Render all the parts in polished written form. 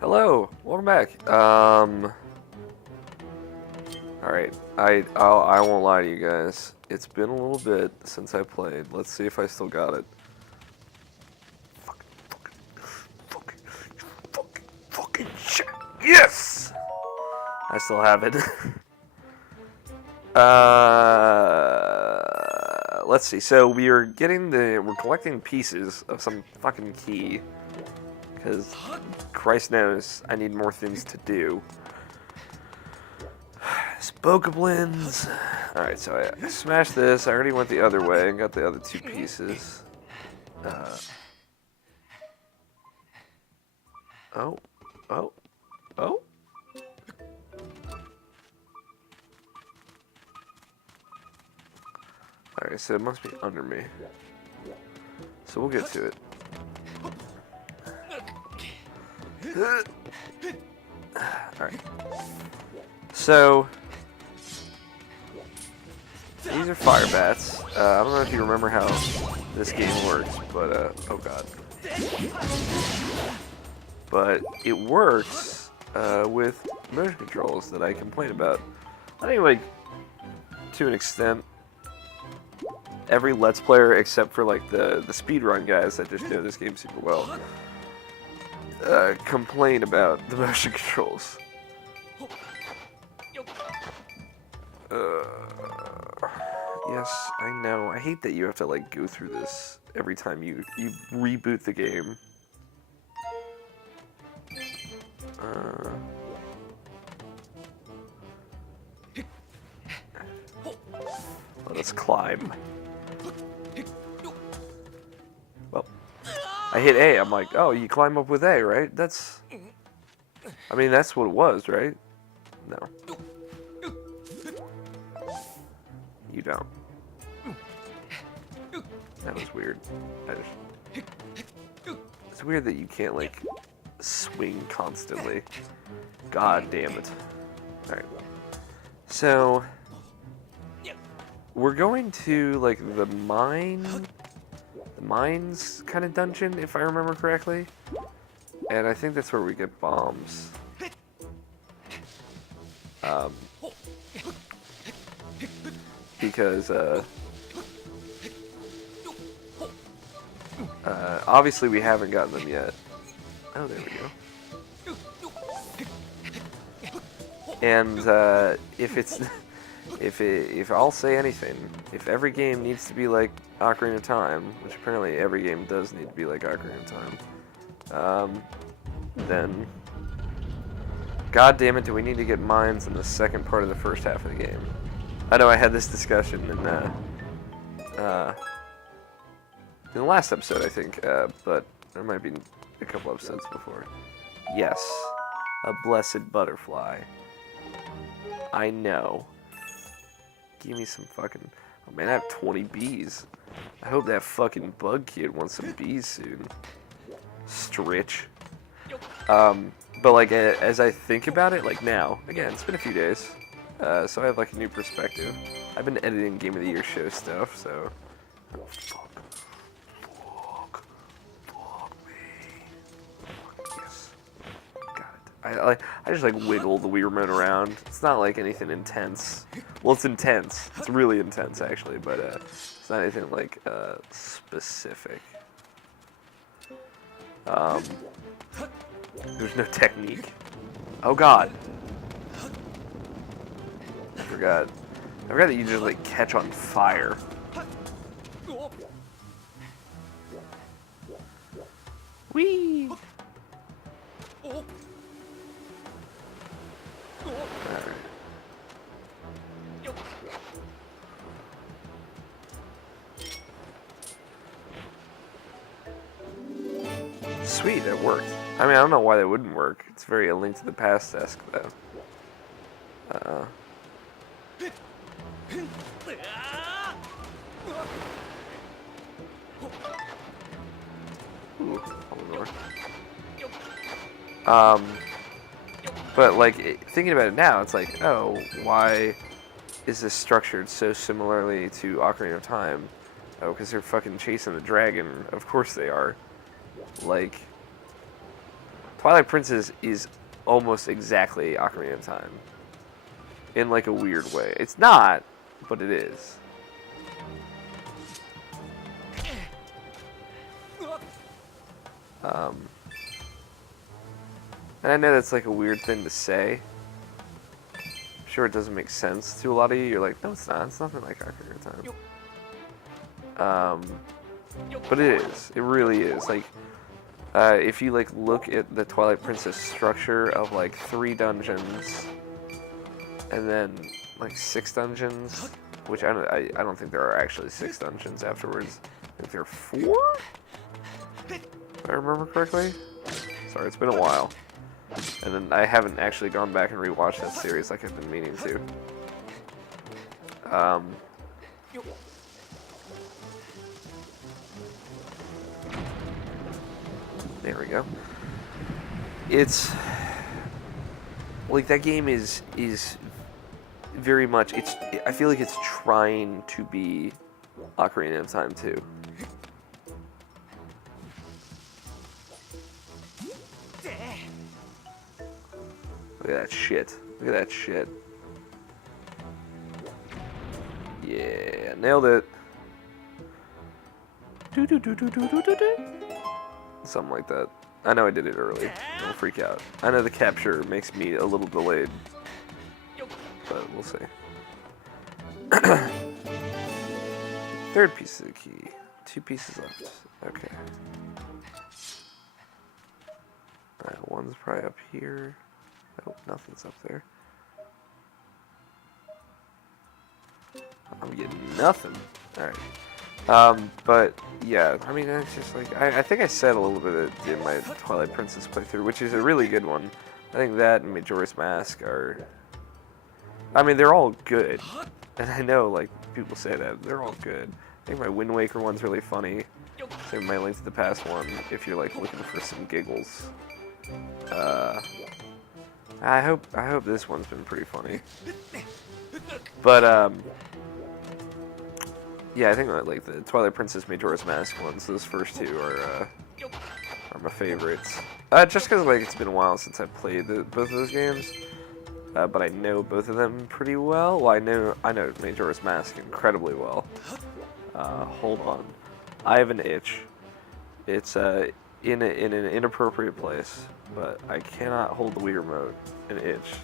Hello, welcome back. Alright, I won't lie to you guys. It's been a little bit since I played. Let's see if I still got it. Fucking shit. Yes! I still have it. Let's see. So we're collecting pieces of some fucking key. Because, Christ knows, I need more things to do. Spokablins. Alright, so I smashed this. I already went the other way and got the other two pieces. Oh. Alright, so it must be under me. So we'll get to it. Alright. So, these are fire bats. I don't know if you remember how this game works, but, oh god. But it works, with motion controls that I complain about. I think, like, to an extent, every Let's Player except for, like, the speedrun guys that just know this game super well, complain about the motion controls. Yes, I know. I hate that you have to, like, go through this every time you reboot the game. Let us climb. Well, I hit A. I'm like, oh, you climb up with A, right? I mean, that's what it was, right? No. You don't. That was weird. It's weird that you can't, like, swing constantly. God damn it. Alright. So, we're going to, like, the mines kind of dungeon, if I remember correctly. And I think that's where we get bombs. Because, obviously we haven't gotten them yet. Oh, there we go. And, if I'll say anything, if every game needs to be like Ocarina of Time, which apparently every game does need to be like Ocarina of Time, then, god damn it, do we need to get mines in the second part of the first half of the game? I know I had this discussion in the last episode, I think, but there might be a couple episodes before. Yes, a blessed butterfly. I know. Give me some fucking... Oh man, I have 20 bees. I hope that fucking bug kid wants some bees soon. Stritch. But like, as I think about it, like now, again, it's been a few days, so I have like a new perspective. I've been editing Game of the Year show stuff, so... Oh, fuck me. Yes. Got it. I just like wiggle the Wii remote around. It's not like anything intense. Well, it's intense. It's really intense, actually, but it's not anything like specific. There's no technique. Oh god. I forgot that you just like catch on fire. Whee! Sweet, that worked. I mean, I don't know why that wouldn't work. It's very A Link to the Past-esque, though. Ooh, but, like, thinking about it now, it's like, oh, why is this structured so similarly to Ocarina of Time? Oh, because they're fucking chasing the dragon. Of course they are. Like, Twilight Princess is almost exactly Ocarina of Time. In like a weird way. It's not, but it is. And I know that's like a weird thing to say. I'm sure it doesn't make sense to a lot of you. You're like, no, it's not. It's nothing like Ocarina of Time. But it is. It really is. Like, if you like look at the Twilight Princess structure of like 3 dungeons, and then like 6 dungeons, which I don't think there are actually 6 dungeons afterwards. I think there are 4. If I remember correctly. Sorry, it's been a while. And then I haven't actually gone back and rewatched that series like I've been meaning to. There we go. It's like that game is very much I feel like it's trying to be Ocarina of Time too. Look at that shit. Look at that shit. Yeah, nailed it. Something like that. I know I did it early. Don't freak out. I know the capture makes me a little delayed. But we'll see. 3rd piece of the key. 2 pieces left. Okay. Alright, one's probably up here. Oh, nothing's up there. I'm getting nothing. Alright. But, yeah, I mean, it's just like, I think I said a little bit in my Twilight Princess playthrough, which is a really good one. I think that and Majora's Mask are, I mean, they're all good. And I know, like, people say that. They're all good. I think my Wind Waker one's really funny. Same my Link to the Past one, if you're, like, looking for some giggles. I hope this one's been pretty funny. But, yeah, I think like the Twilight Princess, Majora's Mask ones, those first 2 are my favorites. Just because like it's been a while since I played both of those games, but I know both of them pretty well. Well, I know Majora's Mask incredibly well. Hold on, I have an itch. It's in an inappropriate place, but I cannot hold the Wii remote and itch.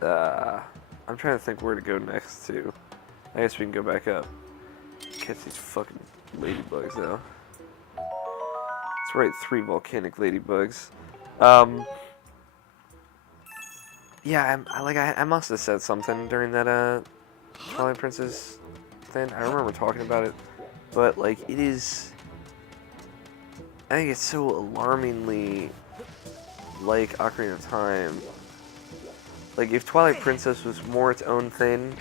I'm trying to think where to go next to. I guess we can go back up. Catch these fucking ladybugs, though. That's right, 3 volcanic ladybugs. Yeah, I must have said something during that Twilight Princess thing. I remember talking about it, but like it is. I think it's so alarmingly like Ocarina of Time. Like if Twilight Princess was more its own thing,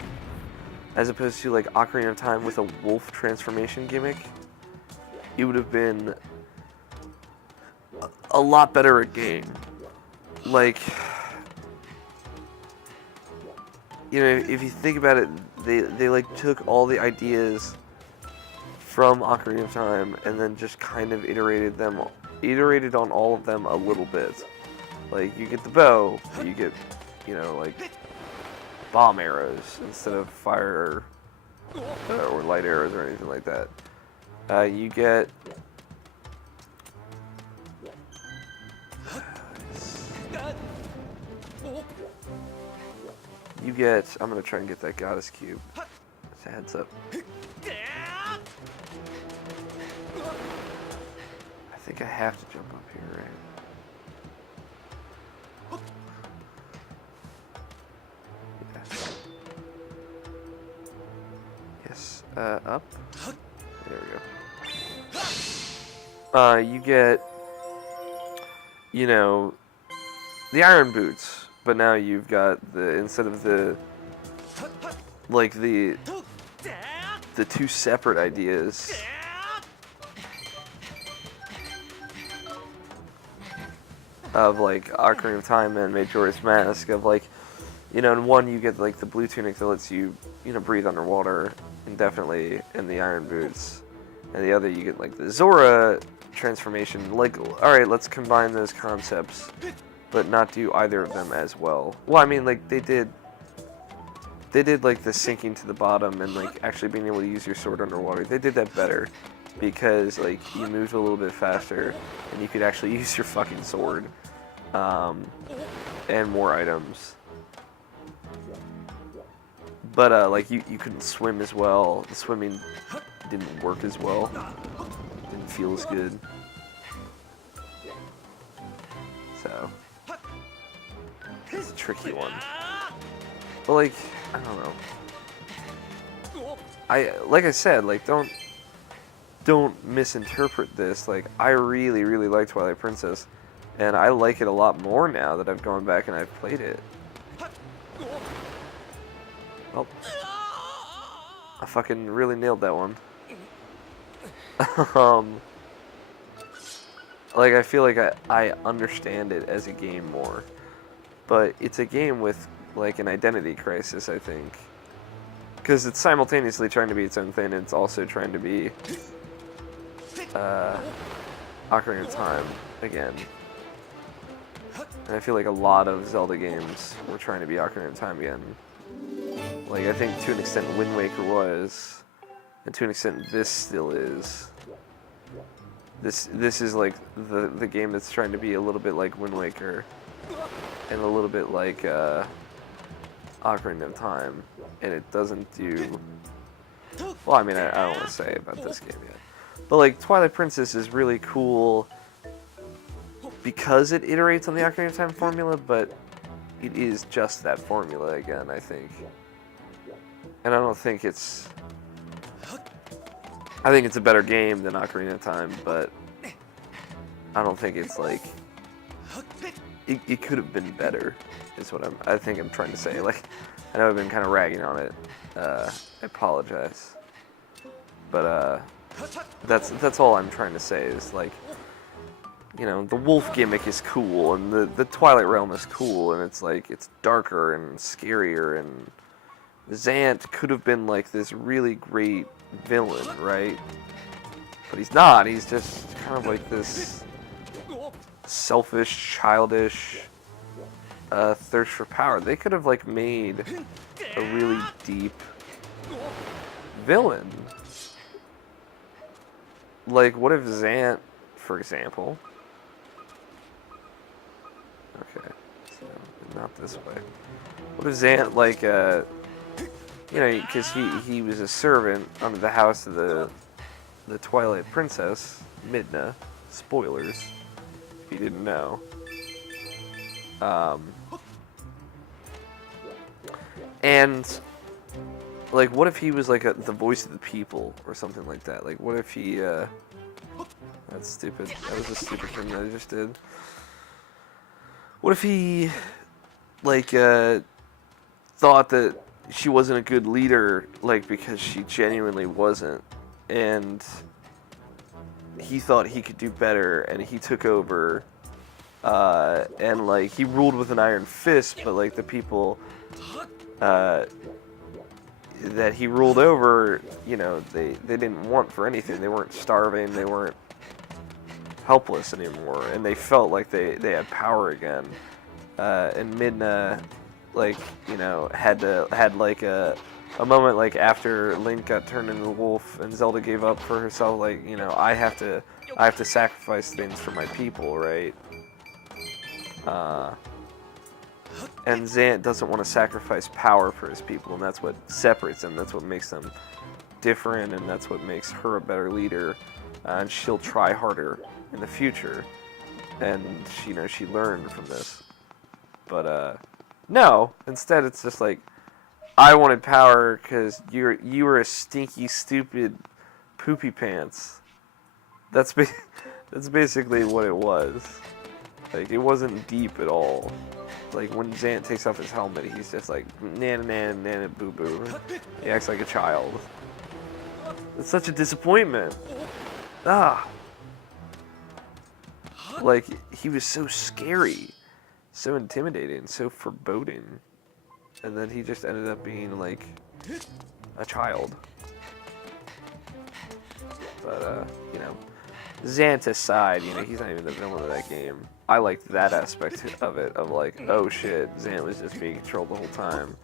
as opposed to like Ocarina of Time with a wolf transformation gimmick, it would have been a lot better a game. Like, you know, if you think about it, they like took all the ideas from Ocarina of Time and then just kind of iterated on all of them a little bit. Like you get the bow, you get, you know, like bomb arrows instead of fire or light arrows or anything like that. You get I'm gonna try and get that goddess cube. Just a heads up. I think I have to jump up here, right? Up. There we go. You get, you know, the iron boots, but now you've got instead of the 2 separate ideas. Of like Ocarina of Time and Majora's Mask, of like, you know, in one you get like the blue tunic that lets you, you know, breathe underwater indefinitely, and the iron boots, and the other you get like the Zora transformation. Like, alright, let's combine those concepts, but not do either of them as well. Well, I mean, like, they did like the sinking to the bottom and like actually being able to use your sword underwater. They did that better because like you moved a little bit faster and you could actually use your fucking sword, and more items. But like you couldn't swim as well. The swimming didn't work as well. Didn't feel as good. So it's a tricky one. But like, I don't know. Like I said, like don't misinterpret this. Like, I really, really like Twilight Princess, and I like it a lot more now that I've gone back and I've played it. Oh, I fucking really nailed that one. Like, I feel like I understand it as a game more, but it's a game with like an identity crisis, I think, because it's simultaneously trying to be its own thing and it's also trying to be Ocarina of Time again. And I feel like a lot of Zelda games were trying to be Ocarina of Time again. Like, I think to an extent Wind Waker was, and to an extent this still is. This is like the game that's trying to be a little bit like Wind Waker and a little bit like Ocarina of Time, and it doesn't do well. I mean, I don't want to say about this game yet, but like Twilight Princess is really cool because it iterates on the Ocarina of Time formula, but it is just that formula again, I think. And I don't think it's... I think it's a better game than Ocarina of Time, but I don't think it's like... It could have been better, is what I think I'm trying to say. Like, I know I've been kind of ragging on it. I apologize. But that's all I'm trying to say is, like, you know, the wolf gimmick is cool, and the Twilight Realm is cool, and it's like, it's darker and scarier, and Zant could have been like this really great villain, right? But he's not. He's just kind of like this selfish, childish thirst for power. They could have like made a really deep villain. Like, what if Zant, for example... Okay, so not this way. What if Zant, like, you know, because he was a servant under the house of the Twilight Princess, Midna. Spoilers, if you didn't know. And, like, what if he was, like, the voice of the people, or something like that? Like, what if he, that's stupid. That was a stupid thing that I just did. What if he, like, thought that she wasn't a good leader, like, because she genuinely wasn't, and he thought he could do better, and he took over, and, like, he ruled with an iron fist, but, like, the people, that he ruled over, you know, they didn't want for anything. They weren't starving, they weren't helpless anymore, and they felt like they had power again. And Midna, like, you know, had like a moment, like, after Link got turned into a wolf and Zelda gave up for herself, like, you know, I have to sacrifice things for my people, right? And Zant doesn't want to sacrifice power for his people, and that's what separates them. That's what makes them different, and that's what makes her a better leader. And she'll try harder in the future, and you know, she learned from this. But no, instead it's just like, I wanted power because you were a stinky, stupid, poopy pants. That's basically what it was. Like, it wasn't deep at all. Like, when Zant takes off his helmet, he's just like, nana, nana, nana, boo boo. He acts like a child. It's such a disappointment. Ah. Like, he was so scary, so intimidating, so foreboding. And then he just ended up being, like, a child. But, you know, Zant aside, you know, he's not even the villain of that game. I liked that aspect of it, of like, oh shit, Zant was just being controlled the whole time.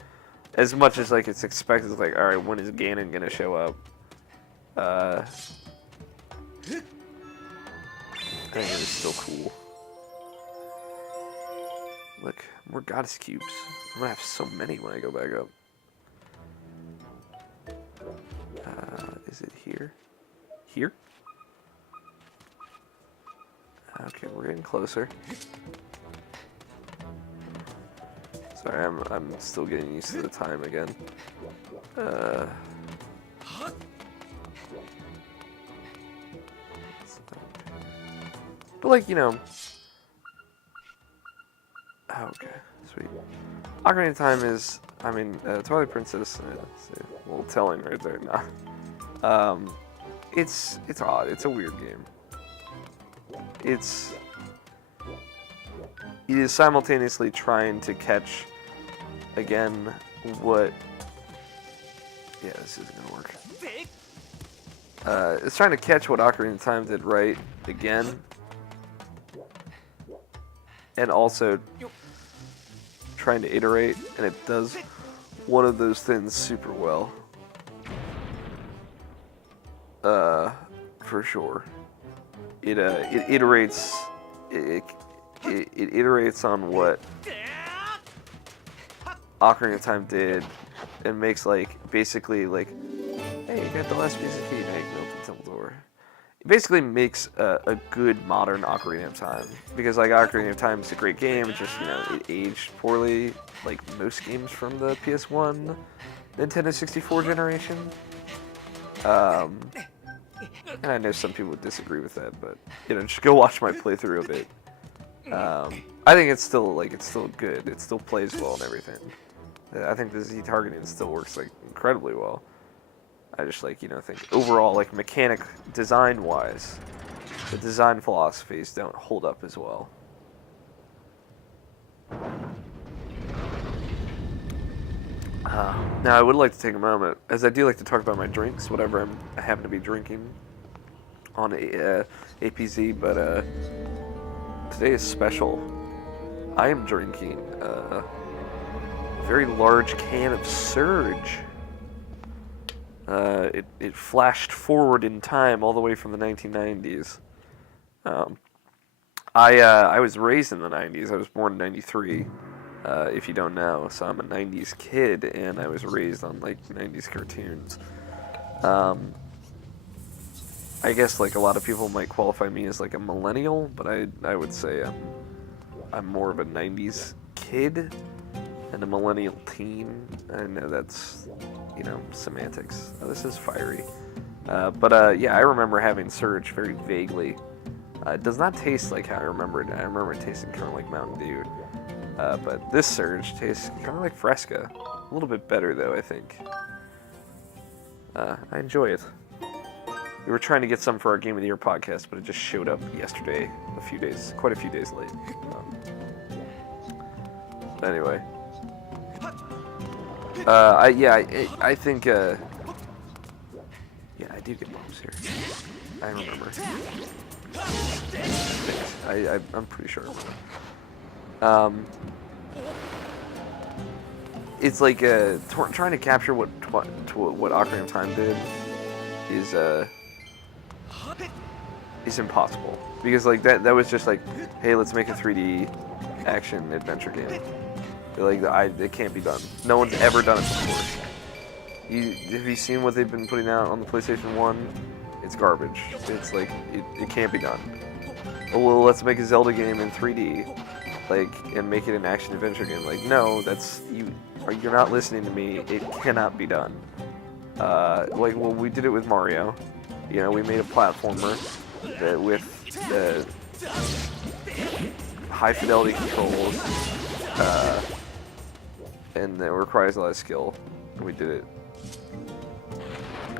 As much as like it's expected, like, all right, when is Ganon gonna show up? I think it was still cool. Look, more goddess cubes. I'm gonna have so many when I go back up. Is it here? Here? Okay, we're getting closer. Sorry, I'm still getting used to the time again. But like, you know. Oh, okay, sweet. Ocarina of Time is, I mean, Twilight Princess. It's a little telling right there. Nah. It's odd. It's a weird game. It is simultaneously trying to catch, again, what... Yeah, this isn't gonna work. It's trying to catch what Ocarina of Time did right, again. And also trying to iterate, and it does one of those things super well. For sure. It iterates... It iterates on what Ocarina of Time did, and makes like basically like, hey, you got the last piece of key, now you can open the temple door. It basically makes a good modern Ocarina of Time, because like Ocarina of Time is a great game. It's just, you know, it aged poorly, like most games from the PS1, Nintendo 64 generation. And I know some people would disagree with that, but you know, just go watch my playthrough of it. I think it's still good. It still plays well and everything. I think the Z targeting still works like incredibly well. I just like, you know, think overall like mechanic design wise, the design philosophies don't hold up as well. Now I would like to take a moment, as I do like to talk about my drinks, whatever I happen to be drinking on APZ, but today is special. I am drinking a very large can of Surge. It flashed forward in time all the way from the 1990s. I was raised in the 90s. I was born in 93, if you don't know. So I'm a 90s kid, and I was raised on like 90s cartoons. I guess like a lot of people might qualify me as like a millennial, but I would say I'm more of a 90s kid and a millennial teen. I know that's, you know, semantics. Oh, this is fiery. But yeah, I remember having Surge very vaguely. It does not taste like how I remember it. I remember it tasting kind of like Mountain Dew. But this Surge tastes kind of like Fresca. A little bit better though, I think. I enjoy it. We were trying to get some for our Game of the Year podcast, but it just showed up yesterday, quite a few days late. Anyway. I think, yeah, I do get bombs here. I remember. I'm pretty sure. It's like, trying to capture what Ocarina of Time did is impossible. Because, like, that was just like, hey, let's make a 3D action adventure game. Like, it can't be done. No one's ever done it before. Have you seen what they've been putting out on the PlayStation 1? It's garbage. It's like, it can't be done. Oh, well, let's make a Zelda game in 3D, like, and make it an action adventure game. Like, no, you're not listening to me. It cannot be done. Like, well, we did it with Mario. You know, we made a platformer with high fidelity controls, and it requires a lot of skill. And we did it.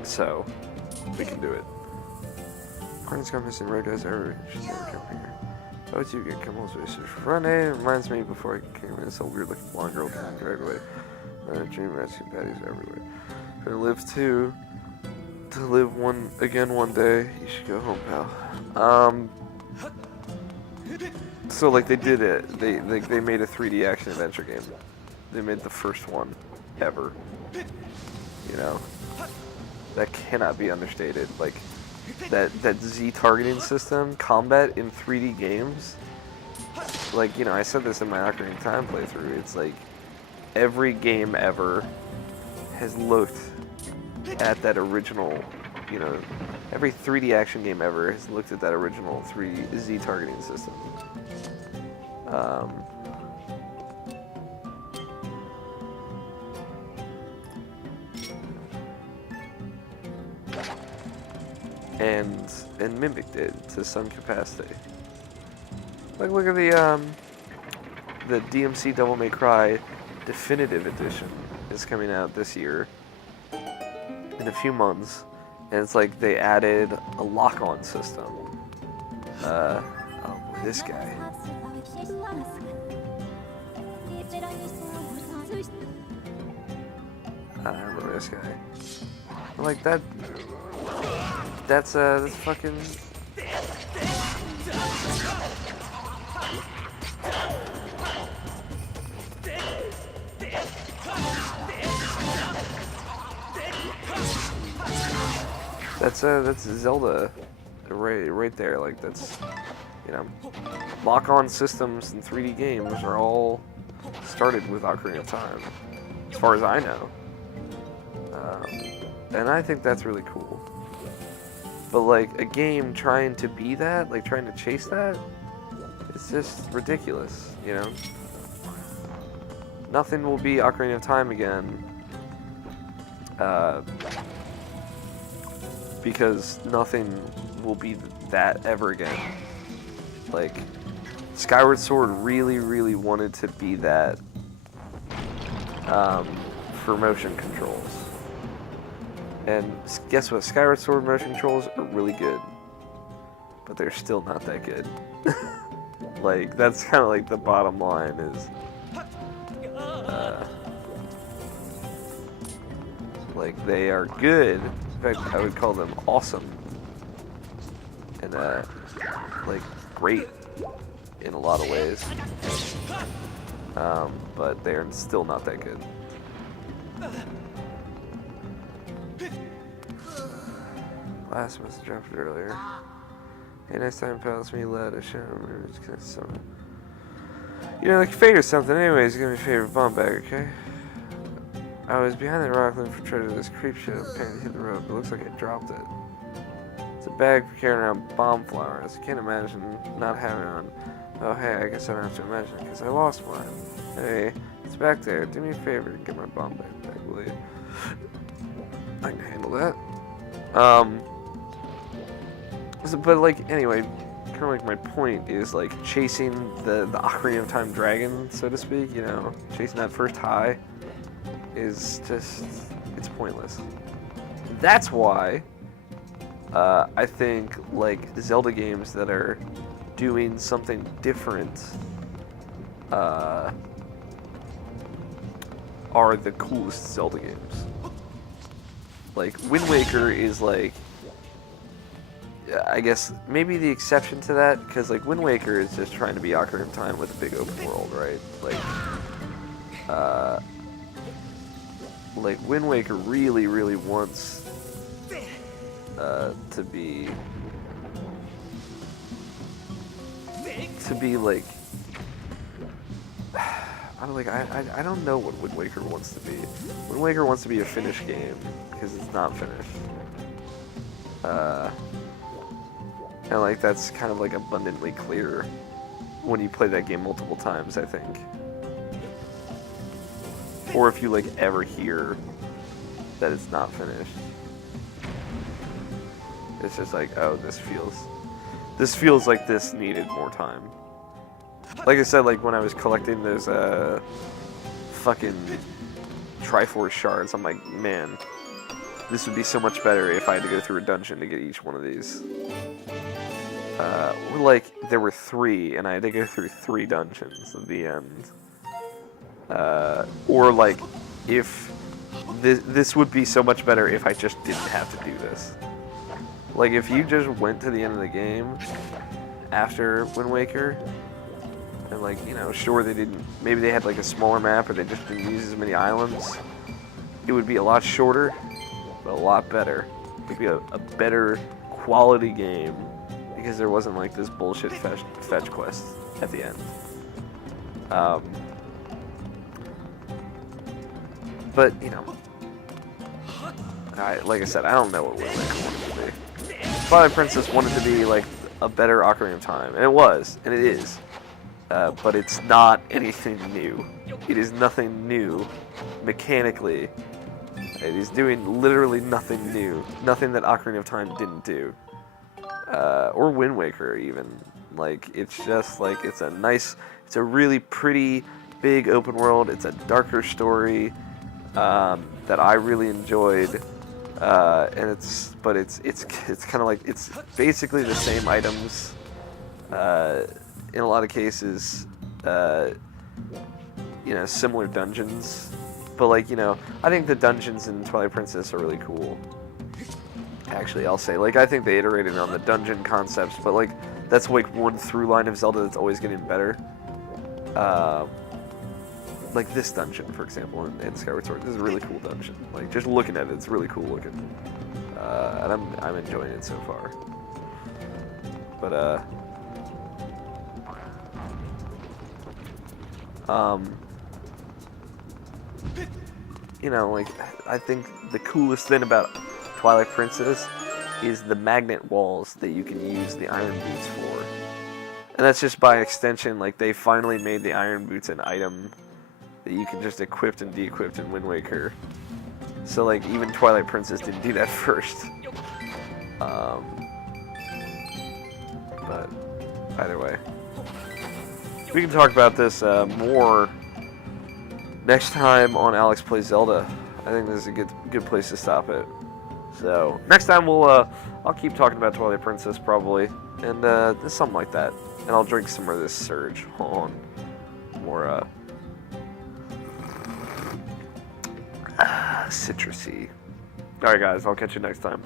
So, we can do it. Corn's got missing red guys everywhere. She's never come here. Oh, you get Kimmel's research for Run A. Reminds me before I came in, this old weird looking blonde girl came right away. Dream rescue patties everywhere. To live one day, you should go home, pal. So like they did it. They made a 3D action adventure game. They made the first one ever. You know, that cannot be understated. Like that Z targeting system, combat in 3D games. Like, you know, I said this in my Ocarina of Time playthrough. It's like every game ever has looked at that original, you know, every 3D action game ever has looked at that original 3D Z targeting system. And mimicked it to some capacity. Like, look at the DMC Devil May Cry Definitive Edition is coming out this year in a few months, and it's like they added a lock-on system. Oh boy, this guy. I remember this guy. Like that. That's fucking. That's Zelda, right there. Like that's, you know, lock-on systems in 3D games are all started with Ocarina of Time, as far as I know. And I think that's really cool. But like a game trying to be that, like trying to chase that, it's just ridiculous, you know? Nothing will be Ocarina of Time again. Because nothing will be that ever again. Like, Skyward Sword really wanted to be that for motion controls. And guess what? Skyward Sword motion controls are really good. But they're still not that good. Like, that's kind of like the bottom line is... like, they are good. In fact, I would call them awesome. And, like, great in a lot of ways. But they're still not that good. Last message dropped earlier. Hey, next time pals me let a show. You know, like fate or something. Anyways, give me a favorite bomb bag, okay? I was behind the rock looking for treasure. This creep shit up and hit the road, but it looks like I dropped it. It's a bag for carrying around bomb flowers. I can't imagine not having one. Oh, hey, I guess I don't have to imagine it because I lost mine. Hey, it's back there. Do me a favor and get my bomb bag back, will you? I can handle that. But like, anyway, kind of like my point is like chasing the Ocarina of Time dragon, so to speak, you know, chasing that first high is just, it's pointless. That's why I think like Zelda games that are doing something different are the coolest Zelda games. Like Wind Waker is like, I guess maybe the exception to that, because like Wind Waker is just trying to be Ocarina of Time with a big open world, right? Like Wind Waker really wants to be like, I don't know what Wind Waker wants to be. Wind Waker wants to be a finished game because it's not finished. And like that's kind of like abundantly clear when you play that game multiple times, I think. Or if you like ever hear that it's not finished. It's just like, oh, this feels like this needed more time. Like I said, like when I was collecting those fucking Triforce shards, I'm like, man, this would be so much better if I had to go through a dungeon to get each one of these. Or like, there were 3, and I had to go through 3 dungeons at the end. Or like, if this would be so much better if I just didn't have to do this. Like, if you just went to the end of the game after Wind Waker, and, like, you know, sure, they didn't, maybe they had, like, a smaller map, or they just didn't use as many islands, it would be a lot shorter, but a lot better. It would be a better quality game, because there wasn't, like, this bullshit fetch quest at the end. But, you know, like I said, I don't know what Wind Waker wanted to be. Twilight Princess wanted to be, like, a better Ocarina of Time, and it was, and it is. But it's not anything new. It is nothing new mechanically. It is doing literally nothing new. Nothing that Ocarina of Time didn't do. Or Wind Waker, even. Like, it's just, like, it's a really pretty, big open world. It's a darker story that I really enjoyed. And it's kind of like, it's basically the same items in a lot of cases, you know, similar dungeons, but, like, you know, I think the dungeons in Twilight Princess are really cool. Actually, I'll say, like, I think they iterated on the dungeon concepts, but, like, that's, like, one through line of Zelda that's always getting better. Like this dungeon, for example, in Skyward Sword. This is a really cool dungeon. Like, just looking at it, it's really cool looking. And I'm enjoying it so far. But, you know, like, I think the coolest thing about Twilight Princess is the magnet walls that you can use the iron boots for. And that's just by extension, like, they finally made the iron boots an item that you can just equip and de-equip in Wind Waker. So, like, even Twilight Princess didn't do that first. But either way, we can talk about this more next time on Alex Plays Zelda. I think this is a good place to stop it. So next time I'll keep talking about Twilight Princess probably, and something like that. And I'll drink some more of this Surge. Hold on, more citrusy. All right, guys, I'll catch you next time.